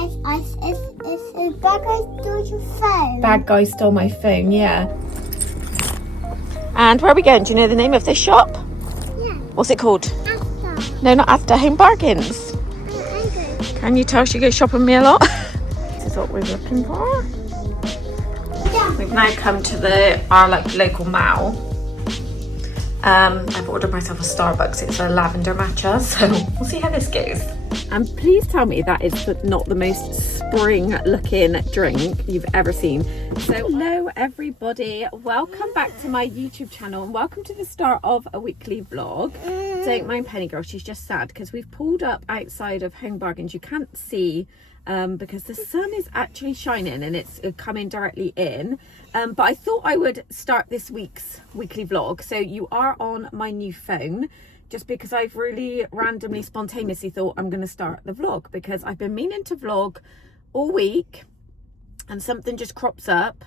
It's bad guy stole your phone. Bad guy stole my phone, yeah. And where are we going? Do you know the name of this shop? Yeah. What's it called? Asda. No, not Asda, Home Bargains. Can you tell she goes shopping with me a lot? This is what we're looking for. Yeah. We've now come to our local mall. I've ordered myself a Starbucks. It's a lavender matcha, so we'll see how this goes. And please tell me that is not the most spring looking drink you've ever seen. So hello everybody, welcome back to my YouTube channel and welcome to the start of a weekly vlog. Don't mind Penny Girl, she's just sad because we've pulled up outside of Home Bargains. You can't see because the sun is actually shining and it's coming directly in. But I thought I would start this week's weekly vlog. So you are on my new phone, just because I've really randomly, spontaneously thought I'm going to start the vlog because I've been meaning to vlog all week and something just crops up.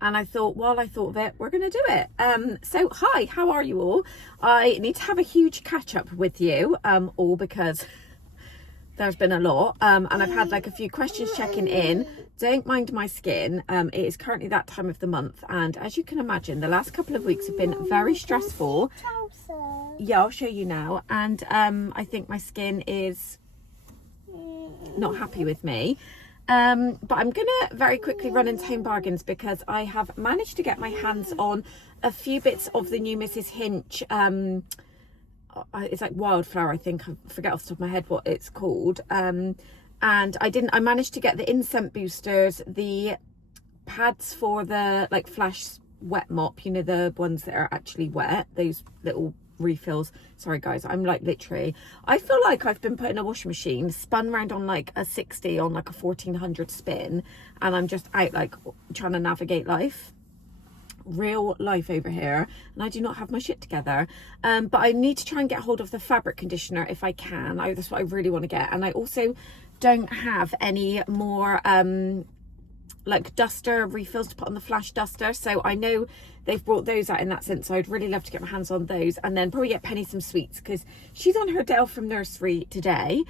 And I thought, while I thought of it, we're going to do it. So hi, how are you all? I need to have a huge catch up with you all because there's been a lot and I've had like a few questions checking in. Don't mind my skin. It is currently that time of the month, and as you can imagine, the last couple of weeks have been very stressful. Yeah, I'll show you now. And I think my skin is not happy with me. But I'm gonna very quickly run into Home Bargains because I have managed to get my hands on a few bits of the new Mrs. Hinch. It's like wildflower, I think. I forget off the top of my head what it's called. And I managed to get the incense boosters, the pads for the like flash wet mop, you know, the ones that are actually wet, those little refills. Sorry guys, I'm like literally, I feel like I've been put in a washing machine, spun around on like a 60 on like a 1400 spin, and I'm just out like trying to navigate life. Real life over here, and I do not have my shit together. But I need to try and get hold of the fabric conditioner if I can. That's what I really want to get. And I also don't have any more like duster refills to put on the flash duster, so I know they've brought those out in that sense, so I'd really love to get my hands on those, and then probably get Penny some sweets because she's on her day off from nursery today.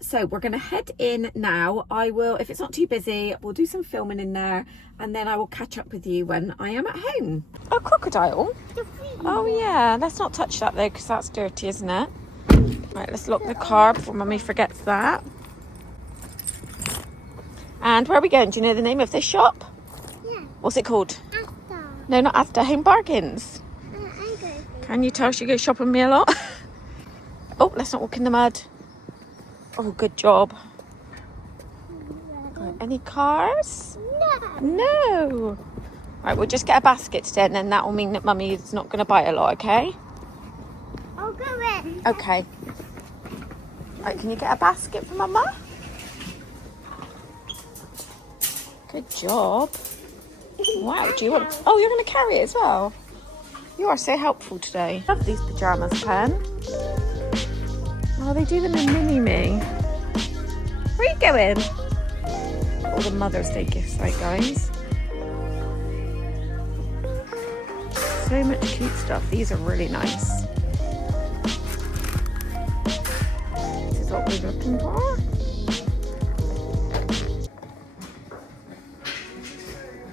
So we're gonna head in now. I will, if it's not too busy, we'll do some filming in there, and then I will catch up with you when I am at home. Oh, crocodile. Oh yeah, let's not touch that though because that's dirty, isn't it? Right, let's lock the car before Mummy forgets that. And where are we going? Do you know the name of this shop? Yeah. What's it called? Asda. No, not Asda, Home Bargains. Can you tell she goes shopping with me a lot? Oh, let's not walk in the mud. Oh, good job. Right, any cars? No. No. Right, we'll just get a basket today, and then that will mean that Mummy is not going to buy a lot, okay? I'll go in. Okay. Right, can you get a basket for Mama? Good job. Wow, do you want... Oh, you're going to carry it as well? You are so helpful today. Love these pyjamas, Pen. Oh, they do them in Mini-Me. Where are you going? All the Mother's Day gifts, right, guys? So much cute stuff. These are really nice. This is what we're looking for.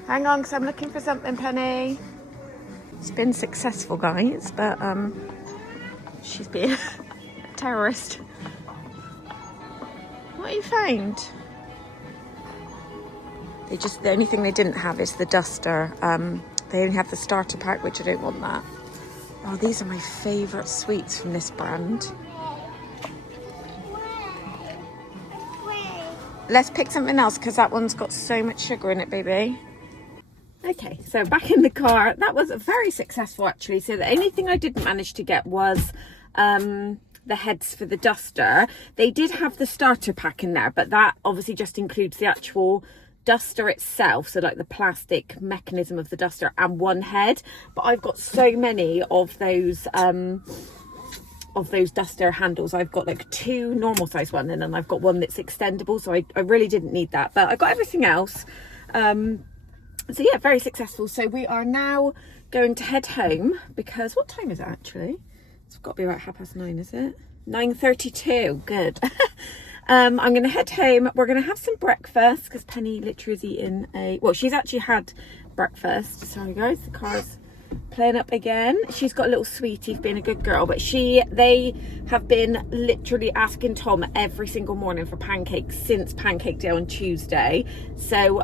Hang on, because I'm looking for something, Penny. It's been successful, guys, but she's been a terrorist. What you found? The only thing they didn't have is the duster. They only have the starter pack, which I don't want that. Oh, these are my favourite sweets from this brand. Let's pick something else because that one's got so much sugar in it, baby. Okay, so back in the car. That was very successful actually. So the only thing I didn't manage to get was the heads for the duster. They did have the starter pack in there, but that obviously just includes the actual duster itself, so like the plastic mechanism of the duster and one head. But I've got so many of those duster handles. I've got like 2 normal size one, and then I've got one that's extendable, so I really didn't need that, but I got everything else. So yeah, very successful. So we are now going to head home because what time is it actually? It's got to be about 9:30, is it? 9:32. Good. I'm going to head home. We're going to have some breakfast because Penny literally is eating well, she's actually had breakfast. Sorry guys, the car's playing up again. She's got a little sweetie for being a good girl, but they have been literally asking Tom every single morning for pancakes since Pancake Day on Tuesday. So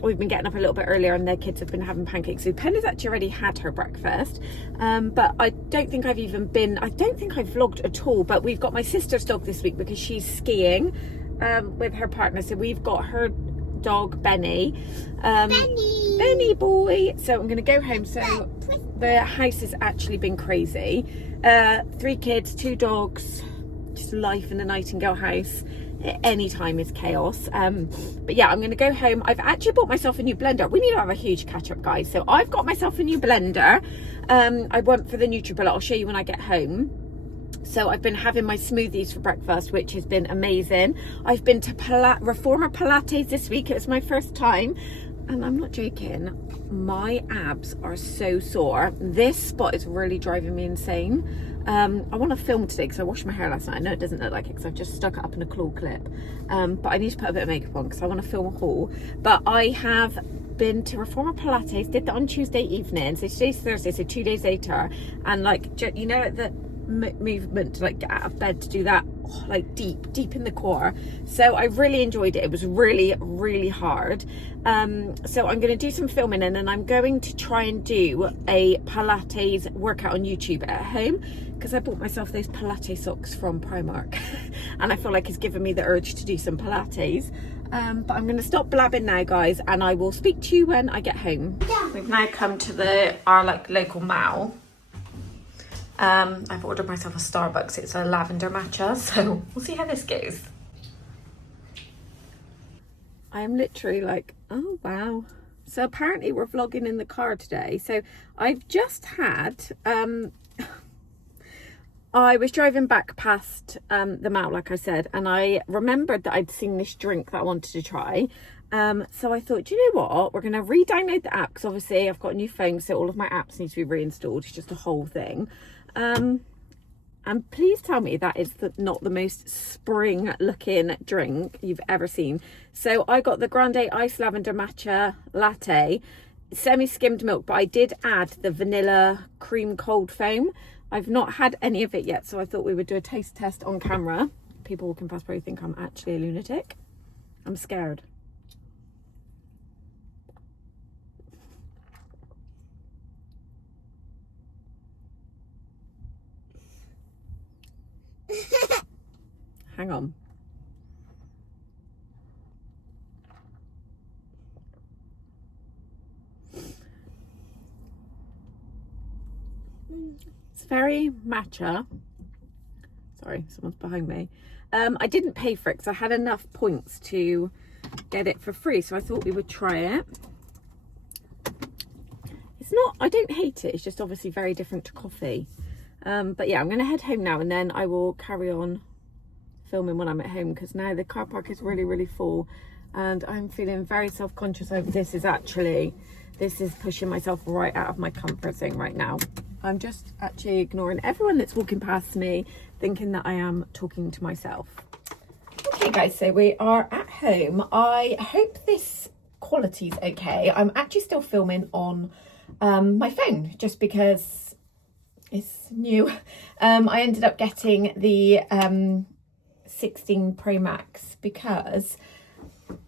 we've been getting up a little bit earlier and their kids have been having pancakes. So Penny's actually already had her breakfast, but I don't think I've vlogged at all. But we've got my sister's dog this week because she's skiing with her partner, so we've got her dog Benny. Benny boy. So I'm gonna go home. So the house has actually been crazy. 3 kids, 2 dogs, just life in the Nightingale house. Any time is chaos. But yeah, I'm gonna go home. I've actually bought myself a new blender. We need to have a huge catch up, guys. So I've got myself a new blender. I went for the NutriBullet. I'll show you when I get home. So I've been having my smoothies for breakfast, which has been amazing. I've been to Reformer Pilates this week. It was my first time. And I'm not joking, my abs are so sore. This spot is really driving me insane. I want to film today because I washed my hair last night. I know it doesn't look like it because I've just stuck it up in a claw clip. But I need to put a bit of makeup on because I want to film a haul. But I have been to Reformer Pilates, did that on Tuesday evening. So today's Thursday, so 2 days later. And like, you know, the movement to like get out of bed to do that, like deep in the core. So I really enjoyed it. It was really hard. So I'm going to do some filming and then I'm going to try and do a Pilates workout on YouTube at home because I bought myself those Pilates socks from Primark and I feel like it's given me the urge to do some Pilates. But I'm going to stop blabbing now, guys, and I will speak to you when I get home. We've now come to our like local mall. I've ordered myself a Starbucks. It's a lavender matcha, so we'll see how this goes. I am literally like, oh wow. So apparently we're vlogging in the car today. So I've just had, I was driving back past the mall, like I said, and I remembered that I'd seen this drink that I wanted to try. So I thought, do you know what? We're going to re-download the app because obviously I've got a new phone, so all of my apps need to be reinstalled. It's just a whole thing. And please tell me that is not the most spring looking drink you've ever seen. So I got the Grande Iced Lavender Matcha Latte, semi-skimmed milk, but I did add the vanilla cream cold foam. I've not had any of it yet, so I thought we would do a taste test on camera. People walking past probably think I'm actually a lunatic. I'm scared. Hang on. It's very matcha. Sorry, someone's behind me. I didn't pay for it because I had enough points to get it for free, so I thought we would try it. It's not, I don't hate it, it's just obviously very different to coffee. But yeah, I'm going to head home now and then I will carry on filming when I'm at home because now the car park is really full and I'm feeling very self-conscious over this is pushing myself right out of my comfort zone right now. I'm just actually ignoring everyone that's walking past me, thinking that I am talking to myself. Okay guys, so we are at home. I hope this quality's okay. I'm actually still filming on my phone just because it's new. I ended up getting the 16 Pro Max because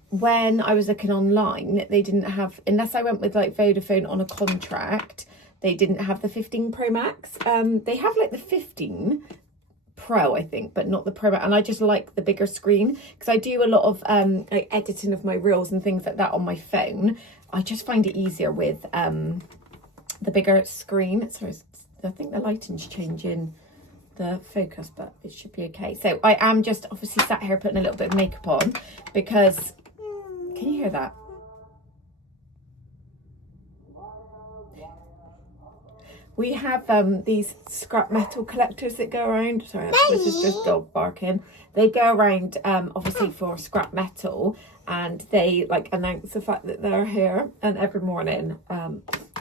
when I was looking online, they didn't have, unless I went with like Vodafone on a contract, they didn't have the 15 Pro Max. They have like the 15 Pro, I think, but not the Pro Max. And I just like the bigger screen because I do a lot of like editing of my reels and things like that on my phone. I just find it easier with the bigger screen. Sorry, I think the lighting's changing the focus, but it should be okay. So I am just obviously sat here putting a little bit of makeup on because, can you hear that? We have these scrap metal collectors that go around. Sorry, this is just dog barking. They go around obviously for scrap metal, and they like announce the fact that they're here. And every morning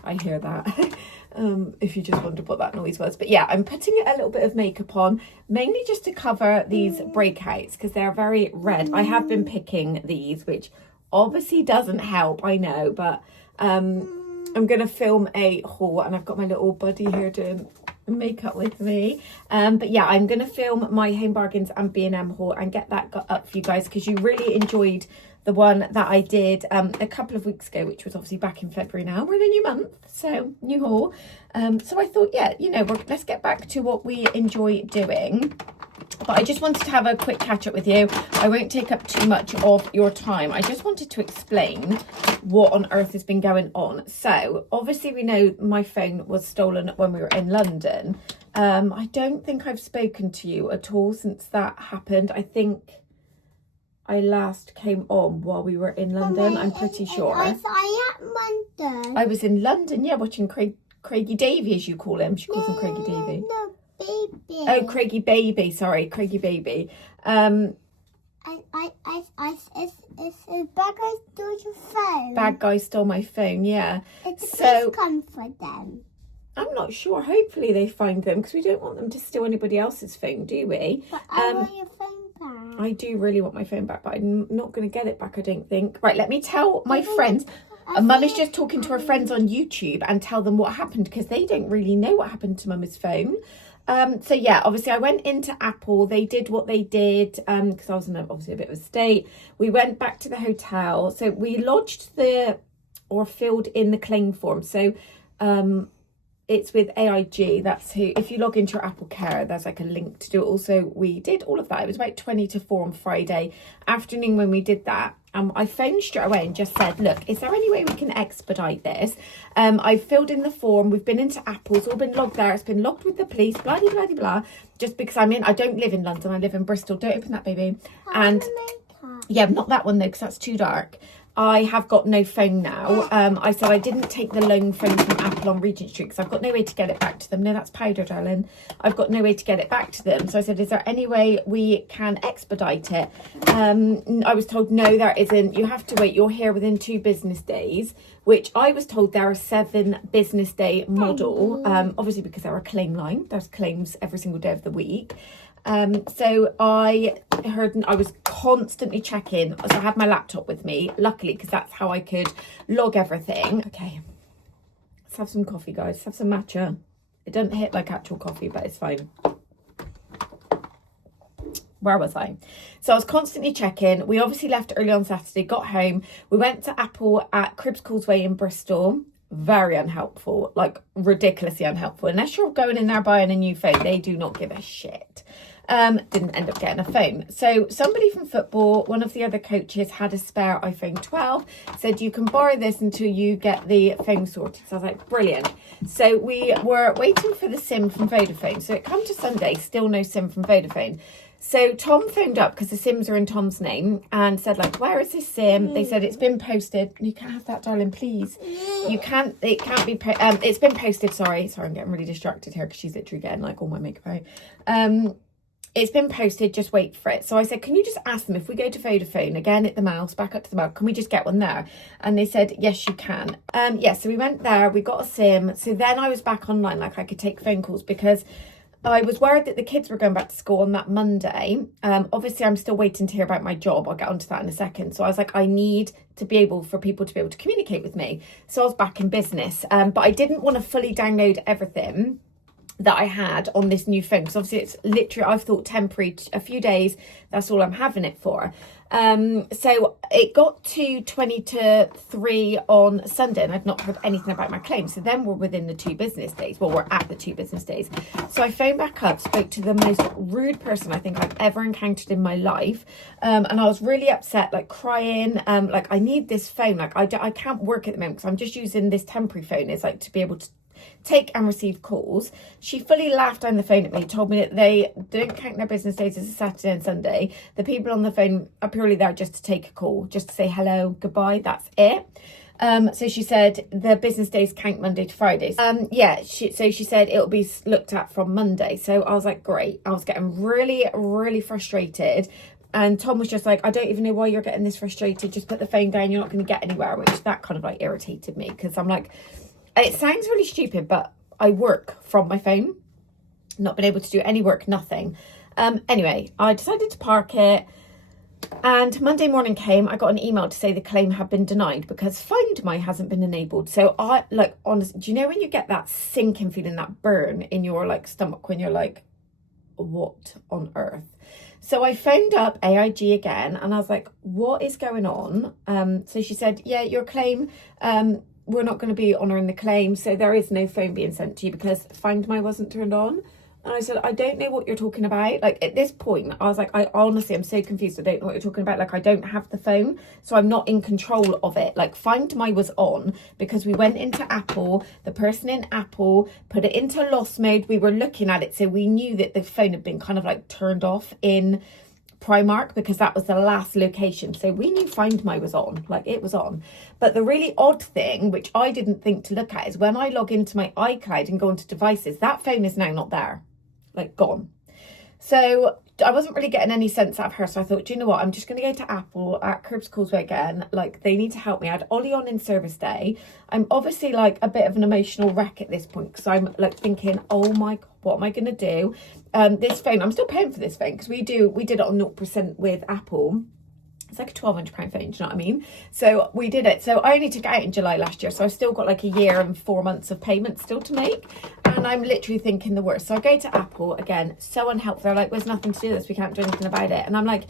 I hear that. If you just wondered what that noise was. But yeah, I'm putting a little bit of makeup on, mainly just to cover these breakouts because they're very red. I have been picking these, which obviously doesn't help, I know, but I'm going to film a haul, and I've got my little buddy here doing makeup with me. But yeah, I'm going to film my Home Bargains and B&M haul and get that up for you guys because you really enjoyed the one that I did a couple of weeks ago, which was obviously back in February now. We're in a new month, so new haul. So I thought, yeah, you know, let's get back to what we enjoy doing. But I just wanted to have a quick catch up with you. I won't take up too much of your time. I just wanted to explain what on earth has been going on. So obviously we know my phone was stolen when we were in London. I don't think I've spoken to you at all since that happened. I think I last came on while we were in London, I'm pretty sure. I at London. I was in London, yeah, watching Craigie Davey, as you call him. She calls him Craigie Davey. No, baby. Oh, Craigie Baby, sorry, Craigie Baby. It's a bad guy stole your phone. Bad guy stole my phone, yeah. It's a So police come for them. I'm not sure. Hopefully they find them because we don't want them to steal anybody else's phone, do we? But I want your phone back. I do really want my phone back, but I'm not going to get it back, I don't think. Right, let me tell my friends. Mum is just talking to her friends on YouTube and tell them what happened because they don't really know what happened to Mum's phone. So yeah, obviously I went into Apple. They did what they did because I was in obviously a bit of a state. We went back to the hotel. So we lodged filled in the claim form. So it's with AIG. That's who, if you log into your Apple Care, there's like a link to do it. Also, we did all of that. It was about 20 to 4 on Friday afternoon when we did that. I phoned straight away and just said, look, is there any way we can expedite this? I've filled in the form. We've been into Apple. It's all been logged there. It's been logged with the police, blah, blah, blah, blah. Just because I don't live in London. I live in Bristol. Don't open that, baby. And yeah, not that one though, because that's too dark. I have got no phone now. I said I didn't take the loan phone from Apple on Regent Street because I've got no way to get it back to them. No, that's powder, darling. I've got no way to get it back to them. So I said, is there any way we can expedite it? I was told, no, there isn't. You have to wait. You're here within 2 business days, which I was told they're a 7 business day model. Obviously, because they're a claim line. There's claims every single day of the week. So I heard, I was constantly checking. So I had my laptop with me, luckily, because that's how I could log everything. Okay, let's have some coffee, guys. Let's have some matcha. It doesn't hit like actual coffee, but it's fine. Where was I? So I was constantly checking. We obviously left early on Saturday, got home. We went to Apple at Cribbs Causeway in Bristol. Very unhelpful, like ridiculously unhelpful. Unless you're going in there buying a new phone, they do not give a shit. Didn't end up getting a phone. So somebody from football, one of the other coaches, had a spare iPhone 12, said you can borrow this until you get the phone sorted. So I was like, brilliant. So we were waiting for the SIM from Vodafone. So it come to Sunday, still no SIM from Vodafone. So Tom phoned up because the SIMs are in Tom's name and said, like, where is this SIM? They said it's been posted. You can't have that, darling, please. You can't, it can't be, it's been posted, sorry, I'm getting really distracted here because she's literally getting like all my makeup out. It's been posted, just wait for it. So I said, can you just ask them if we go to Vodafone, again at the mouse, back up to the mouse, can we just get one there? And they said, yes, you can. So we went there, we got a SIM. So then I was back online, like I could take phone calls because I was worried that the kids were going back to school on that Monday. Obviously, I'm still waiting to hear about my job. I'll get onto that in a second. So I was like, I need to be able for people to be able to communicate with me. So I was back in business. But I didn't want to fully download everything that I had on this new phone because obviously it's literally, I've thought temporary, a few days, that's all I'm having it for. So it got to 20 to 3 on Sunday and I'd not heard anything about my claim. So then we're within the 2 business days. Well, we're at the 2 business days. So I phoned back up, spoke to the most rude person I think I've ever encountered in my life. And I was really upset, like crying, like I need this phone. Like I can't work at the moment because I'm just using this temporary phone. It's like to be able to take and receive calls. She fully laughed down the phone at me, told me that they don't count their business days as a Saturday and Sunday. The people on the phone are purely there just to take a call, just to say hello, goodbye, that's it. So she said the business days count Monday to Friday. So she said it'll be looked at from Monday. So I was like, great. I was getting really, really frustrated. And Tom was just like, I don't even know why you're getting this frustrated. Just put the phone down. You're not going to get anywhere, which that kind of like irritated me because I'm like, it sounds really stupid, but I work from my phone. Not been able to do any work, nothing. Anyway, I decided to park it. And Monday morning came, I got an email to say the claim had been denied because Find My hasn't been enabled. So I, like, honestly, do you know when you get that sinking feeling, that burn in your, like, stomach when you're like, what on earth? So I phoned up AIG again and I was like, what is going on? So she said, yeah, your claim, we're not going to be honouring the claim. So there is no phone being sent to you because Find My wasn't turned on. And I said, I don't know what you're talking about. Like, at this point, I was like, I honestly, I'm so confused. I don't know what you're talking about. Like, I don't have the phone, so I'm not in control of it. Like, Find My was on because we went into Apple. The person in Apple put it into lost mode. We were looking at it, so we knew that the phone had been kind of like turned off in Primark because that was the last location. So we knew Find My was on, like it was on. But the really odd thing, which I didn't think to look at, is when I log into my iCloud and go into devices, that phone is now not there. Like gone. So I wasn't really getting any sense out of her, so I thought, do you know what, I'm just going to go to Apple at Curbs Causeway again. Like, they need to help me. I had Ollie on in service day. I'm obviously like a bit of an emotional wreck at this point because I'm like thinking, oh my god, what am I going to do? This phone, I'm still paying for this phone because we did it on 0% with Apple. It's like a £1,200 phone, do you know what I mean? So we did it. So I only took it out in July last year. So I've still got like a year and 4 months of payments still to make. And I'm literally thinking the worst. So I go to Apple again, so unhelpful. They're like, there's nothing to do with this. We can't do anything about it. And I'm like,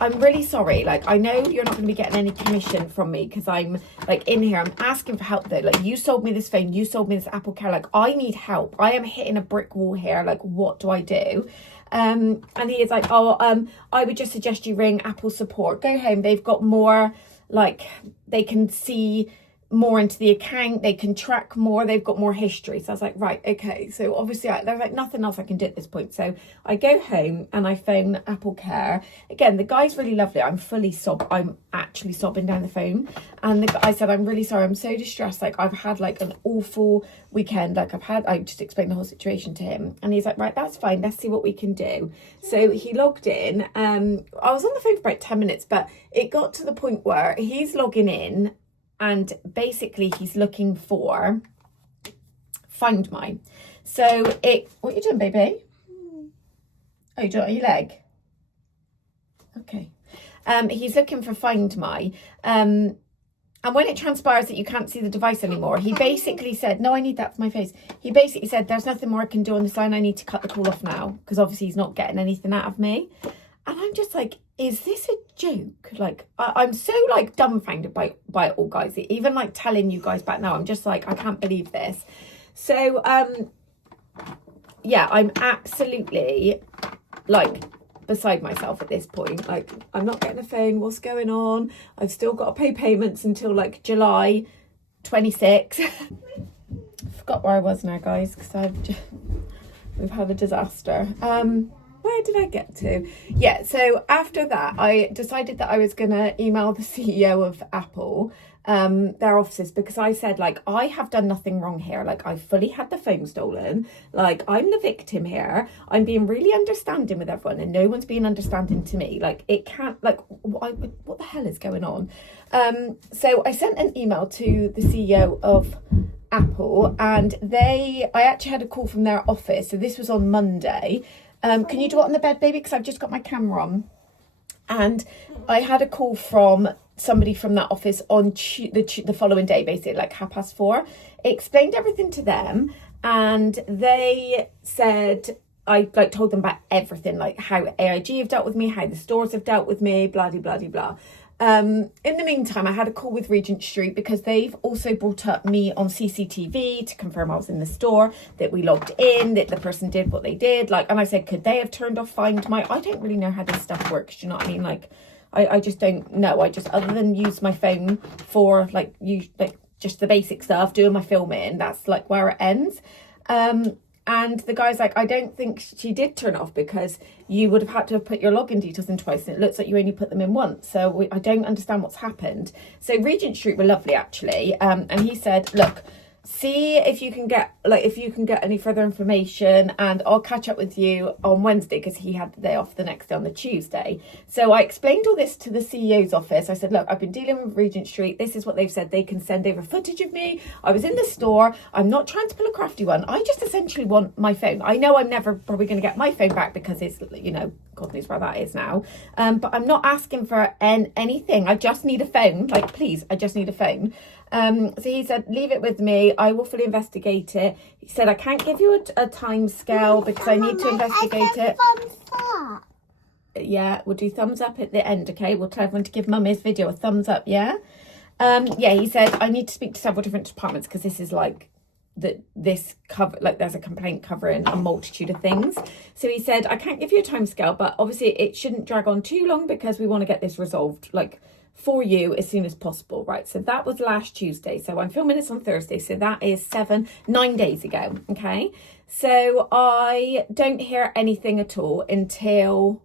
I'm really sorry. Like, I know you're not going to be getting any commission from me because I'm like in here. I'm asking for help though. Like, you sold me this phone. You sold me this Apple Care. Like, I need help. I am hitting a brick wall here. Like, what do I do? And he is like, I would just suggest you ring Apple support. Go home. They've got more, like, they can see more into the account. They can track more. They've got more history. So I was like, right, okay. So obviously there's like nothing else I can do at this point. So I go home and I phone Apple Care. Again, the guy's really lovely. I'm actually sobbing down the phone. And I said, I'm really sorry. I'm so distressed. Like, I've had like an awful weekend. Like, I just explained the whole situation to him. And he's like, right, that's fine. Let's see what we can do. So he logged in. I was on the phone for about 10 minutes, but it got to the point where he's logging in and basically he's looking for Find My. So what are you doing, baby? Oh, you're doing it on your leg? Okay. He's looking for Find My. And when it transpires that you can't see the device anymore, he basically said, no, I need that for my face. He basically said, there's nothing more I can do on this line. I need to cut the call off now because obviously he's not getting anything out of me. And I'm just like, is this a joke? Like, I'm so like dumbfounded by it all, guys. Even like telling you guys back now, I'm just like, I can't believe this. So, yeah, I'm absolutely like beside myself at this point. Like, I'm not getting a phone. What's going on? I've still got to pay payments until like July 26. Forgot where I was now, guys, because we've had a disaster. Where did I get to? Yeah, so after that, I decided that I was going to email the CEO of Apple, their offices, because I said, like, I have done nothing wrong here. Like, I fully had the phone stolen. Like, I'm the victim here. I'm being really understanding with everyone and no one's being understanding to me. Like, it can't, like, what the hell is going on? So I sent an email to the CEO of Apple and I actually had a call from their office. So this was on Monday. Can you do it on the bed, baby? Because I've just got my camera on. And I had a call from somebody from that office on the following day, basically, like 4:30. I explained everything to them. And they said, I like told them about everything, like how AIG have dealt with me, how the stores have dealt with me, blah, blah, blah, blah. In the meantime, I had a call with Regent Street because they've also brought up me on CCTV to confirm I was in the store, that we logged in, that the person did what they did. Like, and I said, could they have turned off Find My? I don't really know how this stuff works. Do you know what I mean? Like, I just don't know. I just, other than use my phone for like just the basic stuff, doing my filming, that's like where it ends. And the guy's like, I don't think she did turn it off because you would have had to have put your login details in twice and it looks like you only put them in once. So I don't understand what's happened. So Regent Street were lovely, actually. And he said, look, see if you can get any further information, and I'll catch up with you on Wednesday because he had the day off the next day on the Tuesday. So I explained all this to the CEO's office. I said, look, I've been dealing with Regent Street. This is what they've said. They can send over footage of me. I was in the store. I'm not trying to pull a crafty one. I just essentially want my phone. I know I'm never probably going to get my phone back because it's, you know, God knows where that is now. But I'm not asking for anything. I just need a phone. Like, please, I just need a phone. So he said, leave it with me. I will fully investigate it. He said, I can't give you a time scale because I need to investigate it. Yeah, we'll do thumbs up at the end, okay? We'll tell everyone to give Mummy's video a thumbs up, yeah? Yeah, he said, I need to speak to several different departments because this is like, there's a complaint covering a multitude of things. So he said, I can't give you a time scale, but obviously it shouldn't drag on too long because we want to get this resolved, like, for you as soon as possible. Right, so that was last Tuesday, so I'm filming this on Thursday, so that is 9 days ago. Okay, so I don't hear anything at all until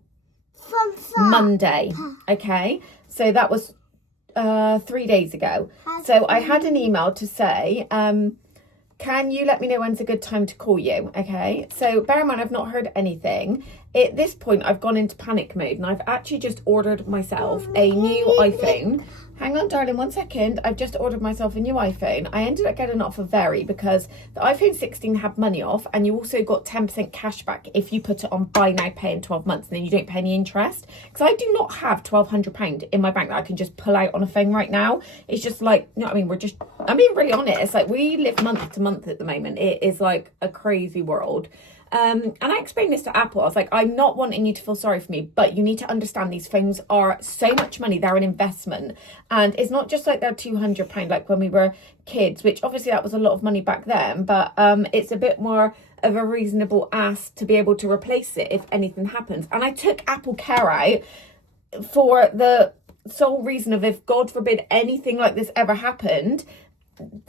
Monday. Okay, so that was 3 days ago. So I had an email to say, can you let me know when's a good time to call you? Okay, so bear in mind, I've not heard anything. At this point, I've gone into panic mode and I've actually just ordered myself a new iPhone. Hang on, darling, 1 second. I've just ordered myself a new iPhone. I ended up getting it off of Very because the iPhone 16 had money off, and you also got 10% cash back if you put it on buy now, pay in 12 months, and then you don't pay any interest. Because I do not have £1,200 in my bank that I can just pull out on a phone right now. It's just like, you know what I mean? I'm being really honest. Like, we live month to month at the moment. It is like a crazy world. And I explained this to Apple. I was like, I'm not wanting you to feel sorry for me, but you need to understand these phones are so much money. They're an investment. And it's not just like they're £200 like when we were kids, which obviously that was a lot of money back then. But it's a bit more of a reasonable ask to be able to replace it if anything happens. And I took Apple Care out for the sole reason of, if God forbid anything like this ever happened,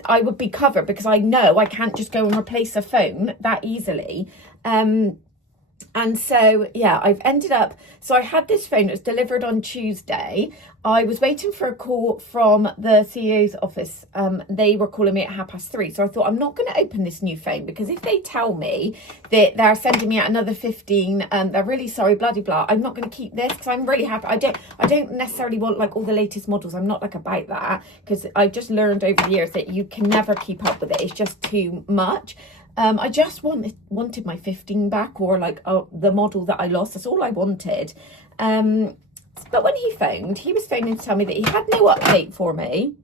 I would be covered, because I know I can't just go and replace a phone that easily. And so, yeah, I've ended up, so I had this phone, it was delivered on Tuesday. I was waiting for a call from the CEO's office. They were calling me at 3:30. So I thought, I'm not going to open this new phone, because if they tell me that they're sending me out another 15, they're really sorry, blah, blah, blah, I'm not going to keep this, because I'm really happy. I don't necessarily want like all the latest models. I'm not like about that, because I just learned over the years that you can never keep up with it. It's just too much. I just wanted my 15 back, or like the model that I lost. That's all I wanted. But when he was phoning to tell me that he had no update for me.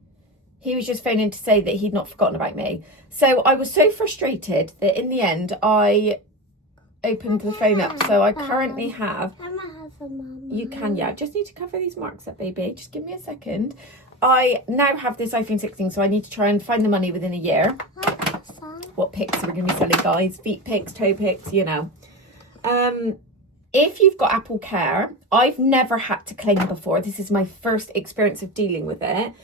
He was just phoning to say that he'd not forgotten about me. So I was so frustrated that in the end I opened the phone up. So I currently have, you can, yeah, just need to cover these marks up, baby. Just give me a second. I now have this iPhone 16, so I need to try and find the money within a year. What pics are we going to be selling, guys? Feet pics, toe pics, you know. If you've got Apple Care, I've never had to claim before. This is my first experience of dealing with it.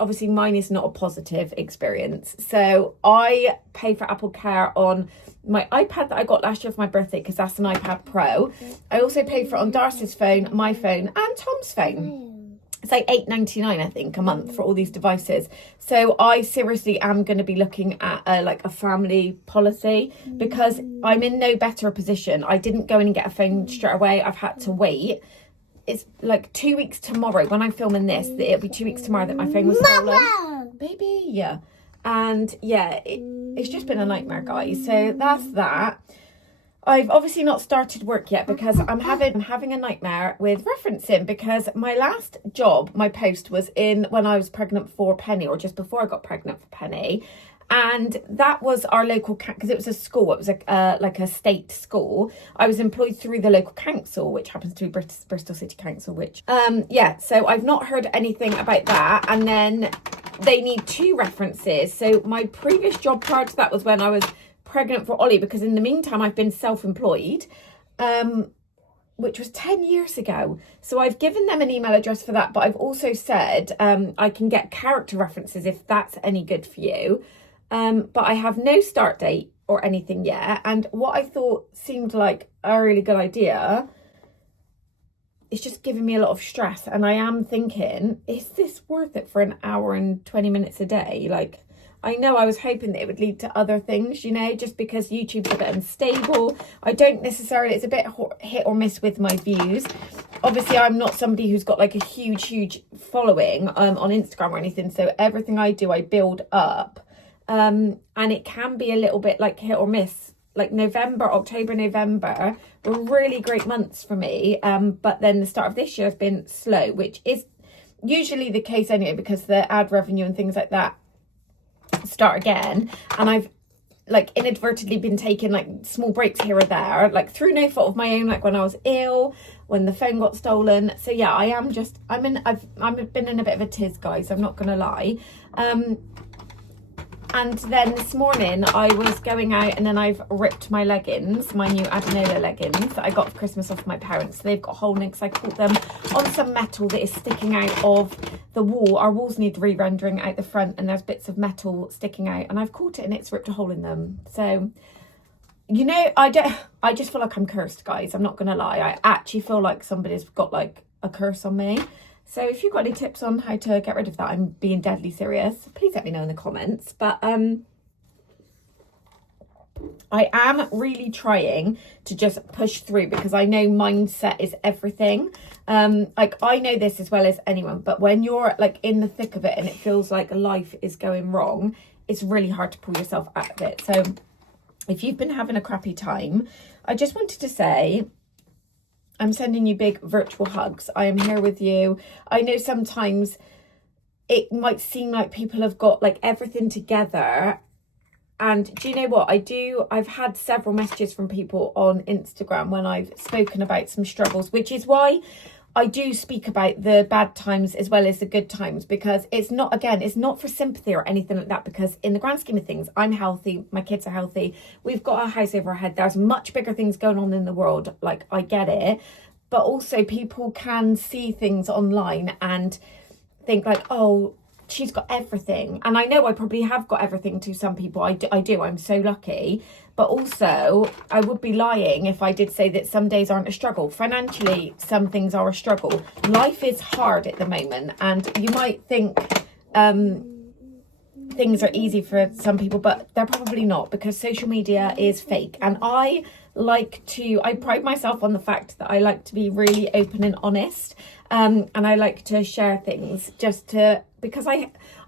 Obviously, mine is not a positive experience. So I pay for Apple Care on my iPad that I got last year for my birthday, because that's an iPad Pro. I also pay for it on Darcy's phone, my phone, and Tom's phone. It's like $8.99, I think, a month for all these devices. So I seriously am going to be looking at like a family policy, because I'm in no better a position. I didn't go in and get a phone straight away. I've had to wait. It's like 2 weeks tomorrow when I'm filming this. It'll be 2 weeks tomorrow that my phone was stolen. Baby, yeah. And yeah, it's just been a nightmare, guys. So that's that. I've obviously not started work yet, because I'm having a nightmare with referencing, because my last job, my post, was in when I was pregnant for Penny, or just before I got pregnant for Penny. And that was our local, because it was a school, it was like a state school. I was employed through the local council, which happens to be Bristol City Council, which, yeah, so I've not heard anything about that. And then they need 2 references. So my previous job prior to that was when I was pregnant for Ollie, because in the meantime I've been self-employed, which was 10 years ago. So I've given them an email address for that, but I've also said I can get character references if that's any good for you. But I have no start date or anything yet. And what I thought seemed like a really good idea, it's just giving me a lot of stress. And I am thinking, is this worth it for an hour and 20 minutes a day? Like, I know I was hoping that it would lead to other things, you know, just because YouTube's a bit unstable. I don't necessarily, it's a bit hit or miss with my views. Obviously, I'm not somebody who's got like a huge following on Instagram or anything. So everything I do, I build up. And it can be a little bit like hit or miss. Like October, November were really great months for me. But then the start of this year has been slow, which is usually the case anyway, because the ad revenue and things like that start again. And I've like inadvertently been taking like small breaks here or there, like through no fault of my own, like when I was ill, when the phone got stolen. So yeah, I've been in a bit of a tiz, guys, I'm not gonna lie. And then this morning I was going out and then I've ripped my leggings, my new Nightingale leggings that I got for Christmas off my parents. So they've got a hole in it because I caught them on some metal that is sticking out of the wall. Our walls need re-rendering out the front and there's bits of metal sticking out and I've caught it and it's ripped a hole in them. So, you know, I just feel like I'm cursed, guys. I'm not going to lie. I actually feel like somebody's got like a curse on me. So if you've got any tips on how to get rid of that, I'm being deadly serious, please let me know in the comments. But I am really trying to just push through because I know mindset is everything. Like I know this as well as anyone, but when you're like in the thick of it and it feels like life is going wrong, it's really hard to pull yourself out of it. So if you've been having a crappy time, I just wanted to say, I'm sending you big virtual hugs. I am here with you. I know sometimes it might seem like people have got like everything together. And do you know what? I've had several messages from people on Instagram when I've spoken about some struggles, which is why I do speak about the bad times as well as the good times, because it's not for sympathy or anything like that, because in the grand scheme of things, I'm healthy, my kids are healthy, we've got a house over our head, there's much bigger things going on in the world, like I get it, but also people can see things online and think like, oh, she's got everything. And I know I probably have got everything to some people. I do. I'm so lucky. But also, I would be lying if I did say that some days aren't a struggle. Financially, some things are a struggle. Life is hard at the moment. And you might think things are easy for some people, but they're probably not, because social media is fake. And I pride myself on the fact that I like to be really open and honest. And I like to share things because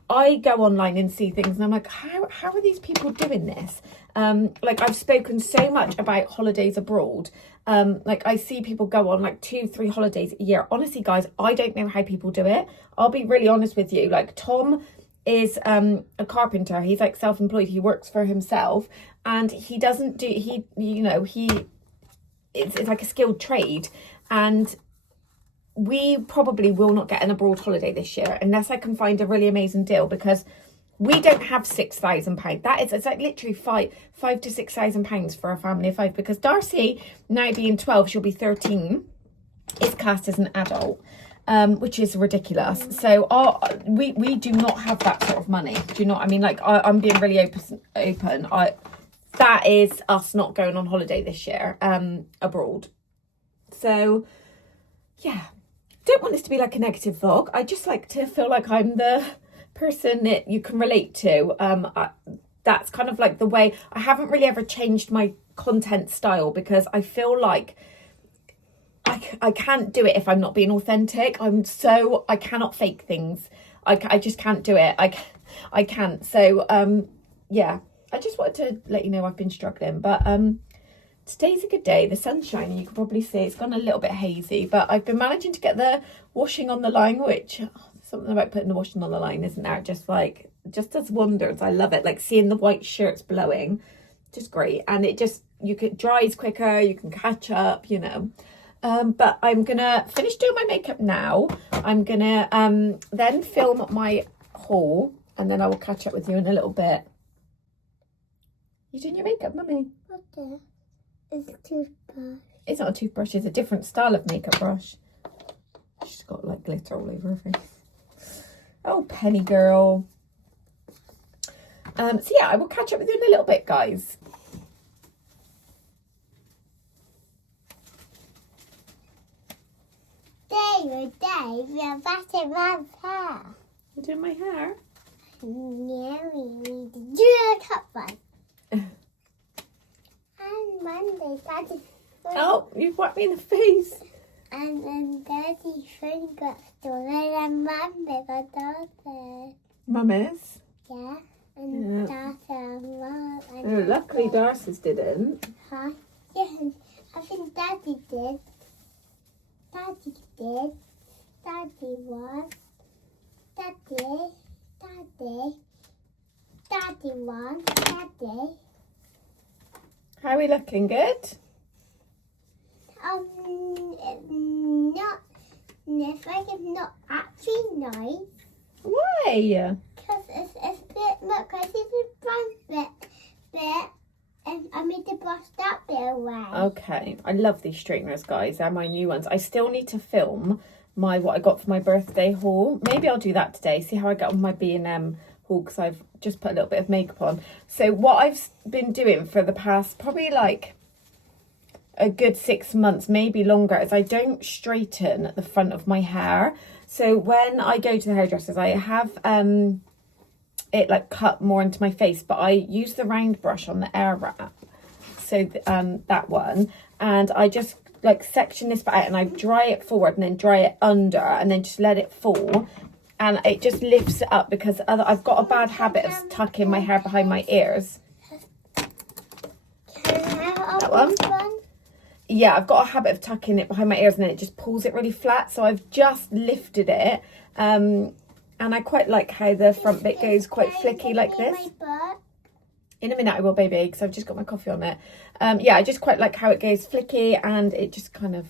I go online and see things and I'm like, how are these people doing this? Like I've spoken so much about holidays abroad. Like I see people go on like 2-3 holidays a year. Honestly, guys, I don't know how people do it. I'll be really honest with you. Like Tom is a carpenter. He's like self-employed. He works for himself and he doesn't do, it's like a skilled trade. And we probably will not get an abroad holiday this year unless I can find a really amazing deal, because we don't have £6,000. It's like literally five to £6,000 for a family of 5, because Darcy, now being 12, she'll be 13, is classed as an adult, which is ridiculous. So we do not have that sort of money. Do you know what I mean? Like I'm being really open. That is us not going on holiday this year abroad. So yeah, don't want this to be like a negative vlog. I just like to feel like I'm the person that you can relate to. That's kind of like the way. I haven't really ever changed my content style because I feel like I can't do it if I'm not being authentic. I cannot fake things. I just can't do it. I can't. So yeah, I just wanted to let you know I've been struggling, but today's a good day. The sun's shining. You can probably see it's gone a little bit hazy, but I've been managing to get the washing on the line, which something about putting the washing on the line, isn't there? Just does wonders. I love it. Like seeing the white shirts blowing, just great. And it dries quicker. You can catch up, you know. But I'm gonna finish doing my makeup now. I'm gonna then film my haul, and then I will catch up with you in a little bit. You doing your makeup, mummy? Okay. It's a toothbrush. It's not a toothbrush, it's a different style of makeup brush. She's got like glitter all over her face. Oh, Penny girl. So yeah, I will catch up with you in a little bit, guys. Dave, you're batting my hair. You're doing my hair? Yeah, we do a top one. And Monday, Daddy's phone. Oh, you've whacked me in the face. And then Daddy's phone got stolen and Monday got daughter. Mummy's? Yeah. And Darcy and Mom. Oh, luckily Darcy's didn't. Huh? Yeah, I think Daddy did. Daddy did. Daddy was. Daddy. Daddy. Daddy won. Daddy. How are we looking? Good? Not. It's like it's not actually nice. Why? Because it's a bit. Look, I see the brown bit. And I made to brush that bit away. Okay, I love these straighteners, guys. They're my new ones. I still need to film what I got for my birthday haul. Maybe I'll do that today. See how I get on my B&M haul, because I've just put a little bit of makeup on. So what I've been doing for the past probably like a good 6 months, maybe longer, is I don't straighten the front of my hair. So when I go to the hairdressers, I have it like cut more into my face, but I use the round brush on the air wrap, so that one, and I just like section this back out and I dry it forward and then dry it under and then just let it fall, and it just lifts it up, because I've got a bad habit of tucking my hair behind my ears. That one? Yeah, I've got a habit of tucking it behind my ears and then it just pulls it really flat, so I've just lifted it. And I quite like how the front bit goes quite flicky like this. In a minute I will, baby, because I've just got my coffee on it. Yeah, I just quite like how it goes flicky, and it just kind of,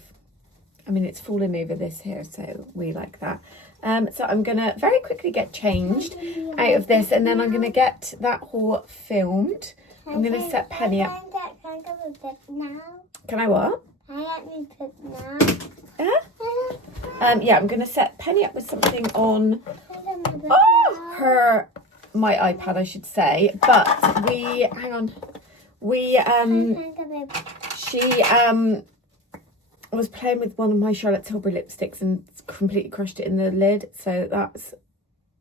I mean, it's falling over this here, so we like that. So I'm going to very quickly get changed out of this, and then I'm going to get that haul filmed. I'm going to set Penny up. Can I what? Yeah, I'm going to set Penny up with something on my iPad, I should say. But hang on. She was playing with one of my Charlotte Tilbury lipsticks and completely crushed it in the lid. So that's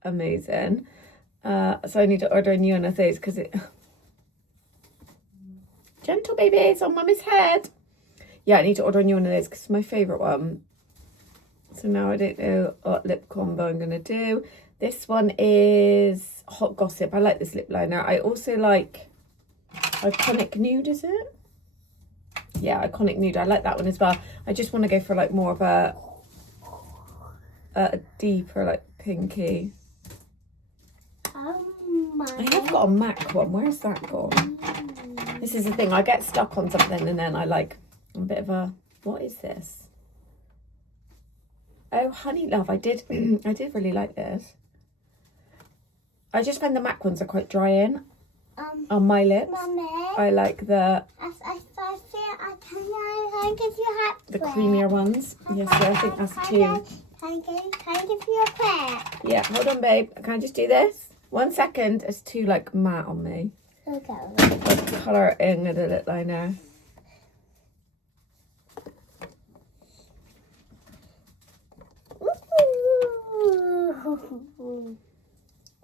amazing. So I need to order a new one of those, because it... Gentle, baby, it's on Mummy's head. Yeah, I need to order a new one of those because it's my favourite one. So now I don't know what lip combo I'm going to do. This one is Hot Gossip. I like this lip liner. I also like Iconic Nude, is it? Yeah, Iconic Nude. I like that one as well. I just want to go for like more of a deeper, like pinky. I have got a MAC one. Where's that gone? This is the thing. I get stuck on something and then I like a bit of a... What is this? Oh, Honey Love. I did really like this. I just find the MAC ones are quite drying on my lips. Mommy, I like the creamier ones. Yes, so I think that's two. Can I give you a prayer? Yeah, hold on, babe. Can I just do this? 1 second. It's too like matte on me. Okay. I'll colour in with a lip liner.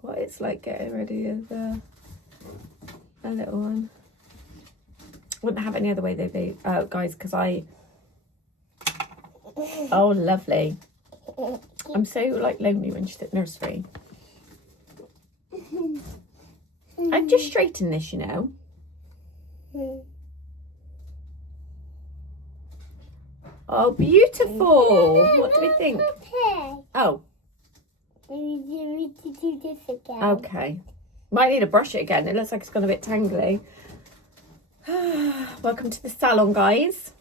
What it's like getting ready with a little one. Wouldn't have it any other way though, guys, because oh, lovely. I'm so like lonely when she's at nursery. I've just straightened this, you know. Oh, beautiful. What do we think? Oh. We need to do this again. Okay. Might need to brush it again. It looks like it's gone a bit tangly. Welcome to the salon, guys.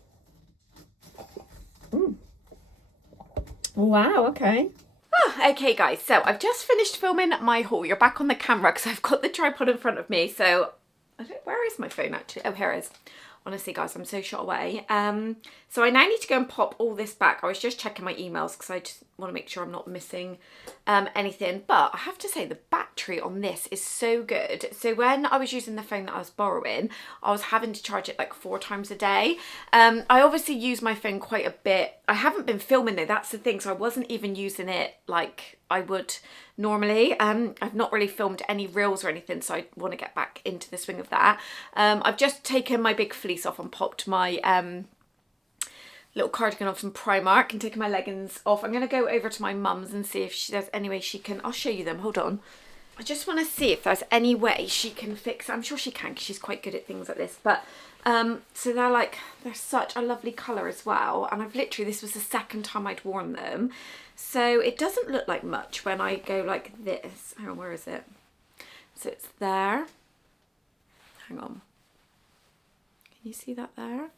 Wow, okay. Okay, guys, so I've just finished filming my haul. You're back on the camera because I've got the tripod in front of me. So, where is my phone actually? Oh, here it is. Honestly, guys, I'm so shot away. So I now need to go and pop all this back. I was just checking my emails because I just want to make sure I'm not missing anything. But I have to say the battery on this is so good. So when I was using the phone that I was borrowing, I was having to charge it like 4 times a day. I obviously use my phone quite a bit. I haven't been filming though, that's the thing. So I wasn't even using it like I would normally. I've not really filmed any reels or anything, so I want to get back into the swing of that. I've just taken my big fleece off and popped my little cardigan off from Primark and taking my leggings off. I'm going to go over to my mum's and see if there's any way she can, I'll show you them, hold on. I just want to see if there's any way she can fix, I'm sure she can because she's quite good at things like this, but so they're such a lovely colour as well, and I've literally, this was the second time I'd worn them, so it doesn't look like much when I go like this. Hang on, where is it? So it's there. Hang on. Can you see that there?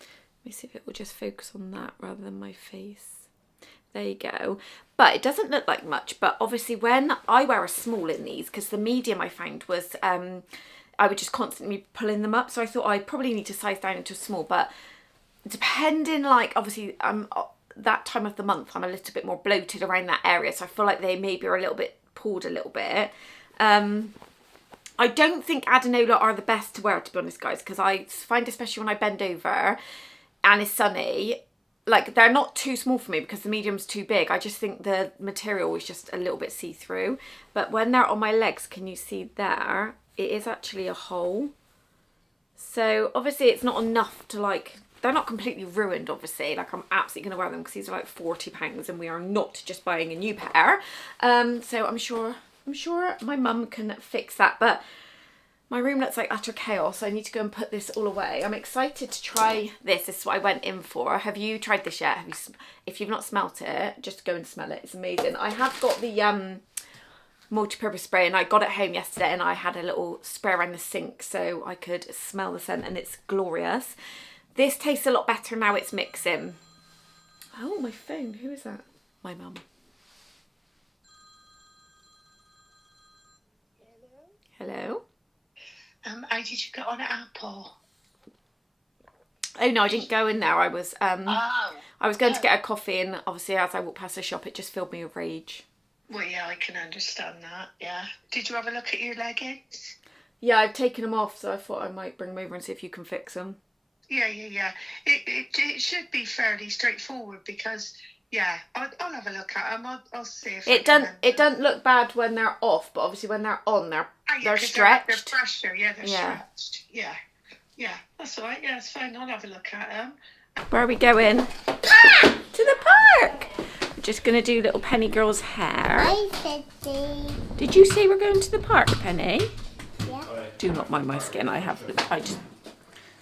Let me see if it will just focus on that rather than my face. There you go. But it doesn't look like much, but obviously when I wear a small in these, because the medium I found was, I would just constantly be pulling them up, so I thought I'd probably need to size down into a small, but depending, like, obviously that time of the month I'm a little bit more bloated around that area, so I feel like they maybe are a little bit pulled a little bit. I don't think Adenola are the best to wear, to be honest, guys, because I find, especially when I bend over and it's sunny, like, they're not too small for me because the medium's too big. I just think the material is just a little bit see-through. But when they're on my legs, can you see there? It is actually a hole. So obviously it's not enough to, like, they're not completely ruined, obviously. Like, I'm absolutely going to wear them because these are like £40 and we are not just buying a new pair. So I'm sure my mum can fix that. But my room looks like utter chaos. So I need to go and put this all away. I'm excited to try this. This is what I went in for. Have you tried this yet? If you've not smelt it, just go and smell it. It's amazing. I have got the multi-purpose spray, and I got it home yesterday and I had a little spray around the sink so I could smell the scent, and it's glorious. This tastes a lot better now it's mixing. Oh, my phone. Who is that? My mum. Hello? How did you get on at Apple? Oh no, I didn't go in there. I was going to get a coffee, and obviously as I walked past the shop it just filled me with rage. Well, yeah, I can understand that, yeah. Did you have a look at your leggings? Yeah, I've taken them off, so I thought I might bring them over and see if you can fix them. Yeah. It should be fairly straightforward because, yeah, I'll have a look at them. I'll see if it doesn't look bad when they're off, but obviously when they're on, they're stretched. They're pressure, yeah, they're stretched. Yeah, that's all right. Yeah, it's fine. I'll have a look at them. Where are we going? To the park. We're just going to do little Penny Girl's hair. I said they. Did you say we're going to the park, Penny? Yeah. Do not mind my skin. I don't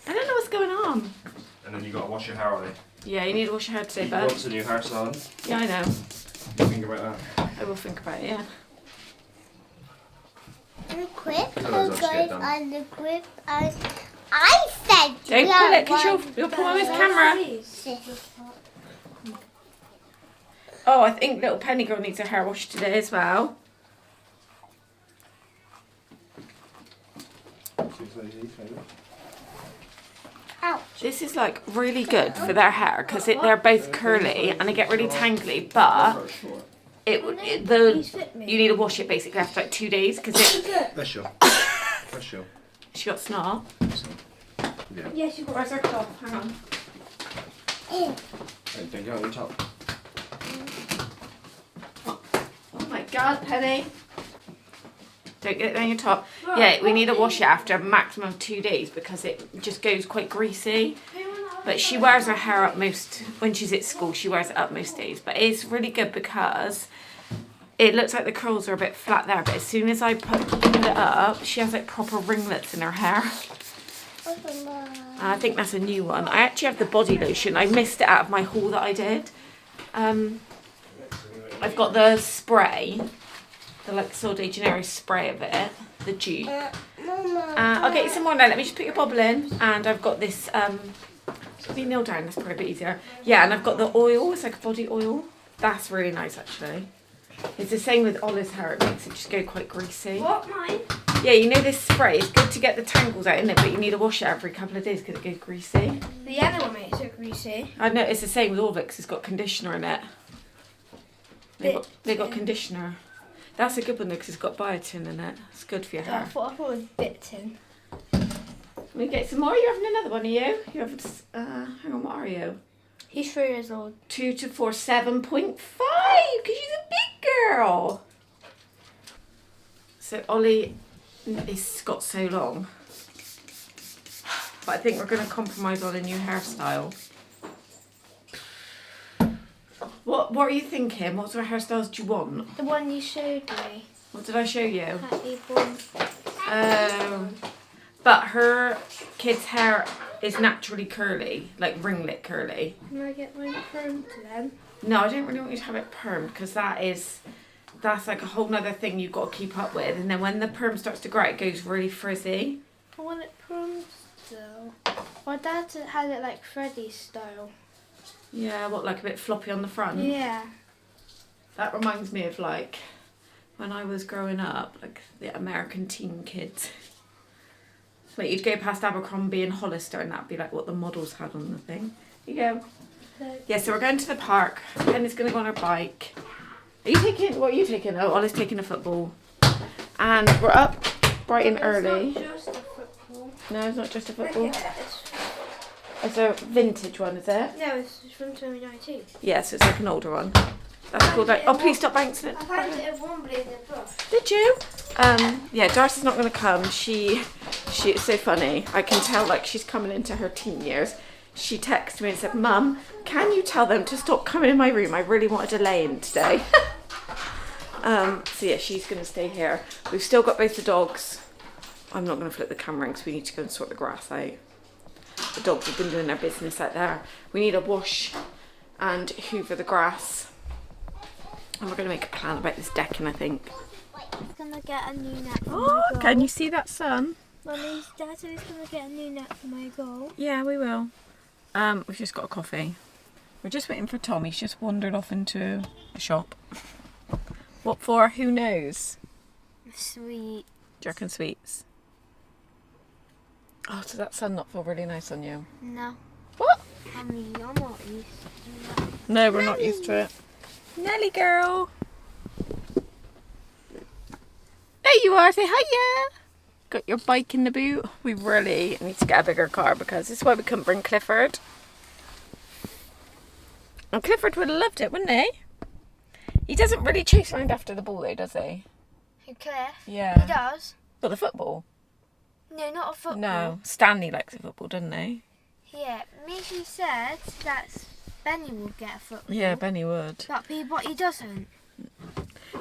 know what's going on. And then you got to wash your hair on it. Yeah, you need to wash your hair today, You bud. want a new hair salon? Yeah, I know. Think about that. I will think about it, yeah. The grip Colours goes actually done. on the grip. I said. Don't pull it because you'll pull on his camera. Oh, I think little Penny Girl needs her hair washed today as well. Ouch. This is like really good for their hair because they're both curly and they get really tangly, but you need to wash it basically after like 2 days because it. Bless you. Bless you. She got snot. Yeah. Yeah, she got. Where's her cloth? Hang on. In. Hey, don't get on the top. Oh my God, Penny. Don't get it down your top. Yeah, we need to wash it after a maximum of 2 days because it just goes quite greasy. But she wears her hair up when she's at school, she wears it up most days. But it's really good because it looks like the curls are a bit flat there, but as soon as I put it up, she has like proper ringlets in her hair. I think that's a new one. I actually have the body lotion. I missed it out of my haul that I did. I've got the spray, the like Sol de Janeiro spray of it, the dupe. I'll get you some more now. Let me just put your bobble in. And I've got this, let me kneel down, that's probably a bit easier. Yeah, and I've got the oil, it's like a body oil. That's really nice actually. It's the same with Ollie's hair, it makes it just go quite greasy. What, mine? Yeah, you know this spray, it's good to get the tangles out, isn't it? But you need to wash it every couple of days because it goes greasy. The yellow one makes it greasy. I know, it's the same with all of it because it's got conditioner in it. They got conditioner. That's a good one though because it's got biotin in it. It's good for your hair. I thought it was bitten. Let me get some more. You're having another one, are you? You're having, hang on, what are you? He's 3 years old. 2 to 4, 7.5 because she's a big girl. So Ollie is got so long. But I think we're going to compromise on a new hairstyle. What are you thinking? What sort of hairstyles do you want? The one you showed me. What did I show you? Happy born. But her kid's hair is naturally curly, like ringlet curly. Can I get mine permed then? No, I don't really want you to have it permed because that's like a whole nother thing you've got to keep up with. And then when the perm starts to grow, it goes really frizzy. I want it permed still. My dad had it like Freddy's style. Yeah, what, like a bit floppy on the front? Yeah. That reminds me of like when I was growing up, like the American teen kids. Like you'd go past Abercrombie and Hollister and that'd be like what the models had on the thing. Here you go. Yeah, so we're going to the park. Penny's going to go on her bike. What are you taking? Oh, Ollie's taking a football. And we're up bright and early. It's not just a football. No, it's not just a football. Look at it. It's a vintage one, is it? No, it's from 2019. Yeah, so it's like an older one. That's cool. Oh, please stop bouncing it. I found it at Wembley in the bush. Did you? Yeah, Darcy's not going to come. She is so funny. I can tell like she's coming into her teen years. She texted me and said, "Mum, can you tell them to stop coming in my room? I really want a delay in today." So yeah, she's going to stay here. We've still got both the dogs. I'm not going to flip the camera because we need to go and sort the grass out. The dogs have been doing their business out there. We need a wash and hoover the grass. And we're going to make a plan about this decking, I think. He's going to get a new net for my Oh, goal. can you see that sun? Mummy's dad said he's going to get a new net for my goal. Yeah, we will. We've just got a coffee. We're just waiting for Tom. He's just wandered off into a shop. What for? Who knows? Sweet. Do you reckon sweets? Oh, does that sun not feel really nice on you? No. What? Mummy, you're not used to that. No, we're not used to it. Nelly girl. There you are. Say hiya. Got your bike in the boot. We really need to get a bigger car because this is why we couldn't bring Clifford. And Clifford would have loved it, wouldn't he? He doesn't really chase around after the ball though, does he? Who, Cliff? Yeah. He does. But the football? No, not a football. No. Stanley likes the football, doesn't he? Yeah, Mickey said that Benny will get a football. Yeah, Benny would. But he doesn't.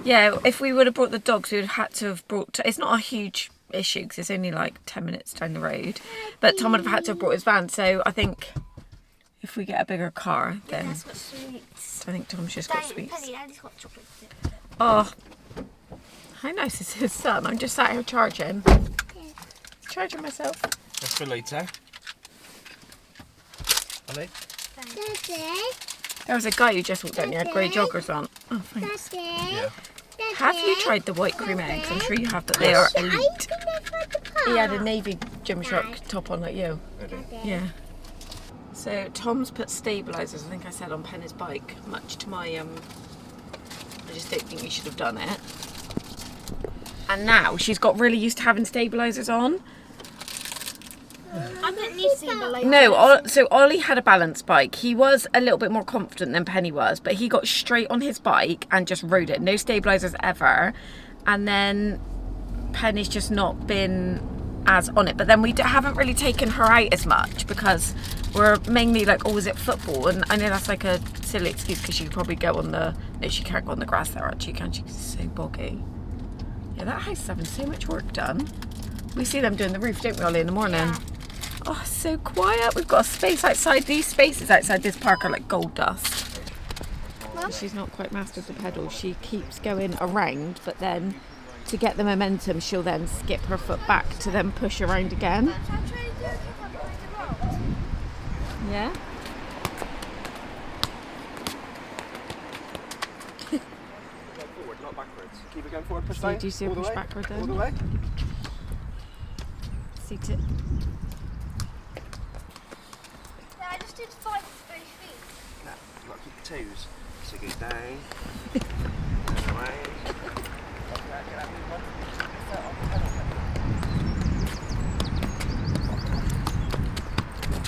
Yeah, if we would have brought the dogs, we would have had to have brought... It's not a huge issue because it's only like 10 minutes down the road. But Tom would have had to have brought his van. So I think if we get a bigger car, then... That's got sweets. I think Tom's just got Daddy, sweets. Penny, Daddy's got chocolate. Oh, how nice is his son? I'm just sat here charging. Charging myself. That's for later. Ollie? There was a guy who just walked down. He had grey joggers on. Oh, thanks. Yeah. Have you tried the white cream eggs? I'm sure you have, but they are elite. He had a navy Gymshark top on like you. Yeah. So Tom's put stabilisers, I think I said, on Penny's bike, much to my, I just don't think you should have done it. And now she's got really used to having stabilisers on. I didn't need stabilisers. No, so Ollie had a balance bike. He was a little bit more confident than Penny was, but he got straight on his bike and just rode it. No stabilisers ever. And then Penny's just not been as on it. But then we haven't really taken her out as much because we're mainly like, oh, is it football? And I know that's like a silly excuse because she could probably go on the... No, she can't go on the grass there actually, can she? 'Cause it's so boggy. Yeah, that house is having so much work done. We see them doing the roof, don't we, Ollie, in the morning? Yeah. Oh, it's so quiet. We've got a space outside. These spaces outside this park are like gold dust. But she's not quite mastered the pedal. She keeps going around, but then to get the momentum, she'll then skip her foot back to then push around again. Yeah? not backwards. Keep it going forward, push So down. do you see a all the push way, backward then? All the way. Seat it. Yeah, I just did 5 feet. No, you've got to keep your toes. So go down. Turn away. Get out of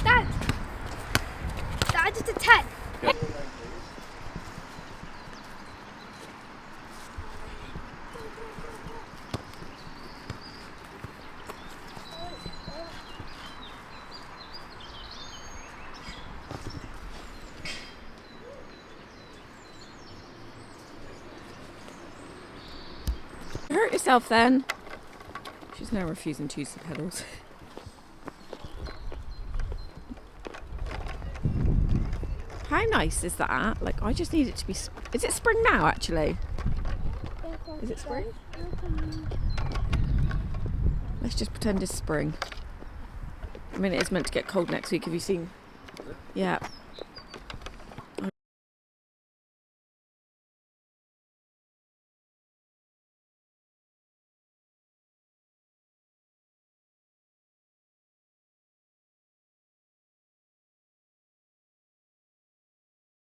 Dad! Dad, just a 10. Hurt yourself then. She's now refusing to use the pedals. How nice is that? Like, I just need it to be... Is it spring now, actually? Is it spring? Let's just pretend it's spring. I mean, it is meant to get cold next week. Have you seen? Yeah.